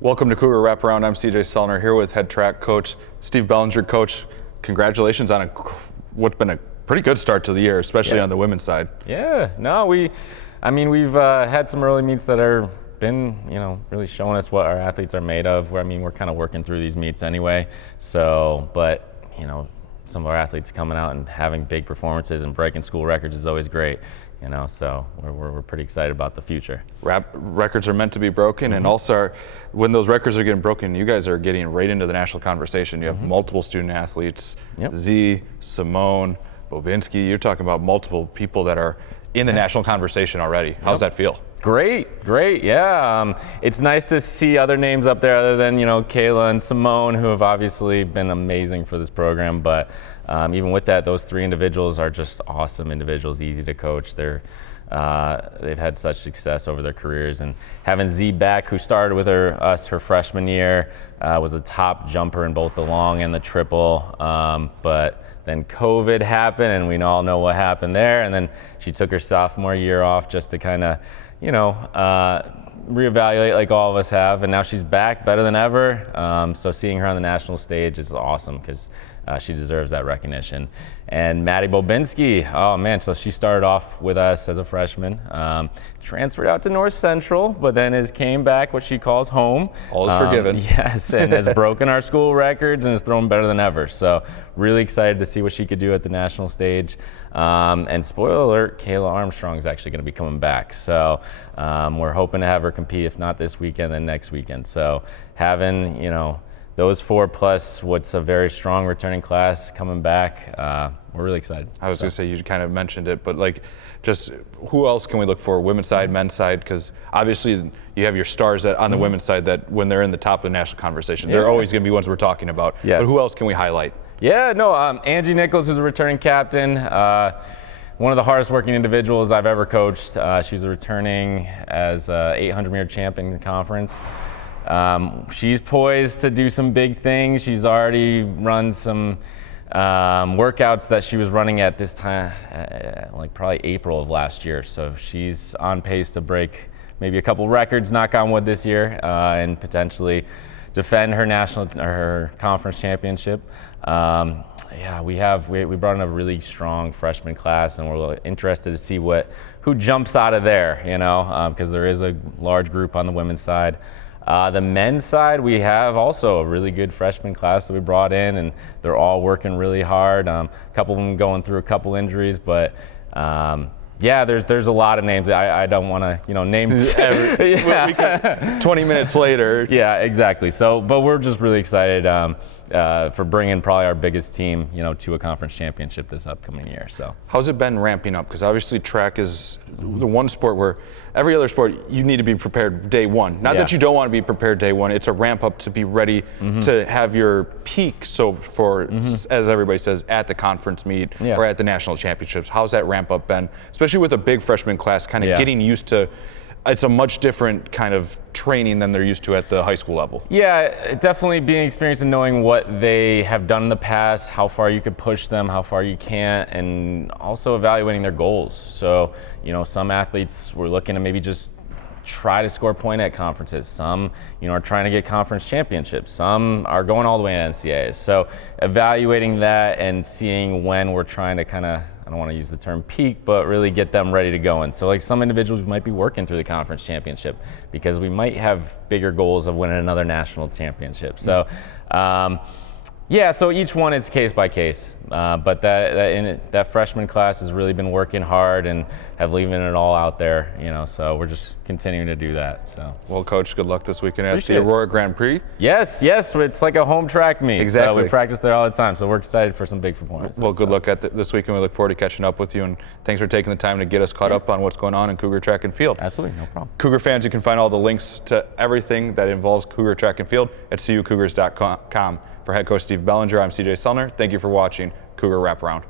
Welcome to Cougar Wraparound. I'm CJ Sellner here with head track coach Steve Belanger. Coach, congratulations on what's been a pretty good start to the year, especially on the women's side. Yeah, no, we've had some early meets that are been, really showing us what our athletes are made of. We're kind of working through these meets anyway. So, but some of our athletes coming out and having big performances and breaking school records is always great. So we're pretty excited about the future. Records are meant to be broken, and also when those records are getting broken, you guys are getting right into the national conversation. You have multiple student athletes, Z, Simone, Bobinski. You're talking about multiple people that are in the national conversation already. How's that feel? Great, yeah. It's nice to see other names up there other than, Kayla and Simone, who have obviously been amazing for this program. But even with that, those three individuals are just awesome individuals, easy to coach. They've had such success over their careers. And having Z back, who started with us her freshman year, was a top jumper in both the long and the triple. But then COVID happened, and we all know what happened there. And then she took her sophomore year off just to kind of reevaluate like all of us have, and now she's back better than ever. So seeing her on the national stage is awesome because she deserves that recognition. And Maddie Bobinski, oh man, so she started off with us as a freshman, transferred out to North Central, but then came back what she calls home. All is forgiven. Yes, and has broken our school records and is thrown better than ever. So really excited to see what she could do at the national stage. And spoiler alert, Kayla Armstrong is actually going to be coming back. So we're hoping to have her compete, if not this weekend, then next weekend. So having, those four plus what's a very strong returning class coming back, we're really excited. I was going to say, you kind of mentioned it, but just who else can we look for? Women's side, men's side? Because obviously you have your stars on the women's side that when they're in the top of the national conversation, they're always going to be ones we're talking about. Yes. But who else can we highlight? Yeah, no, Angie Nichols, who's a returning captain, one of the hardest working individuals I've ever coached. She's returning as 800-meter champion in the conference. She's poised to do some big things. She's already run some workouts that she was running at this time, probably April of last year. So she's on pace to break maybe a couple records, knock on wood, this year, and potentially defend her conference championship. We brought in a really strong freshman class, and we're interested to see who jumps out of there, because there is a large group on the women's side. The men's side, we have also a really good freshman class that we brought in, and they're all working really hard. A couple of them going through a couple injuries, but there's a lot of names. I don't want to, name every 20 minutes later. Yeah, exactly. So, but we're just really excited for bringing probably our biggest team, to a conference championship this upcoming year. So, how's it been ramping up? Because obviously track is the one sport where every other sport you need to be prepared day one. Not that you don't want to be prepared day one. It's a ramp up to be ready to have your peak. So as everybody says, at the conference meet or at the national championships, how's that ramp up been? Especially with a big freshman class, kind of getting used to. It's a much different kind of training than they're used to at the high school level. Yeah, definitely being experienced and knowing what they have done in the past, how far you could push them, how far you can't, and also evaluating their goals. So, some athletes were looking to maybe just try to score point at conferences. Some, are trying to get conference championships. Some are going all the way to NCAAs. So evaluating that and seeing when we're trying to kind of, I don't want to use the term peak, but really get them ready to go in. So some individuals might be working through the conference championship because we might have bigger goals of winning another national championship. So so each one is case by case. But that freshman class has really been working hard and have leaving it all out there, so we're just continuing to do that. So. Well, Coach, good luck this weekend at the Aurora Grand Prix. Yes, it's like a home track meet. Exactly. So we practice there all the time, so we're excited for some big performances. Well, good luck at this weekend. We look forward to catching up with you, and thanks for taking the time to get us caught up on what's going on in Cougar Track and Field. Absolutely, no problem. Cougar fans, you can find all the links to everything that involves Cougar Track and Field at cucougars.com. For head coach Steve Belanger, I'm CJ Sellner. Thank you for watching Cougar Wraparound.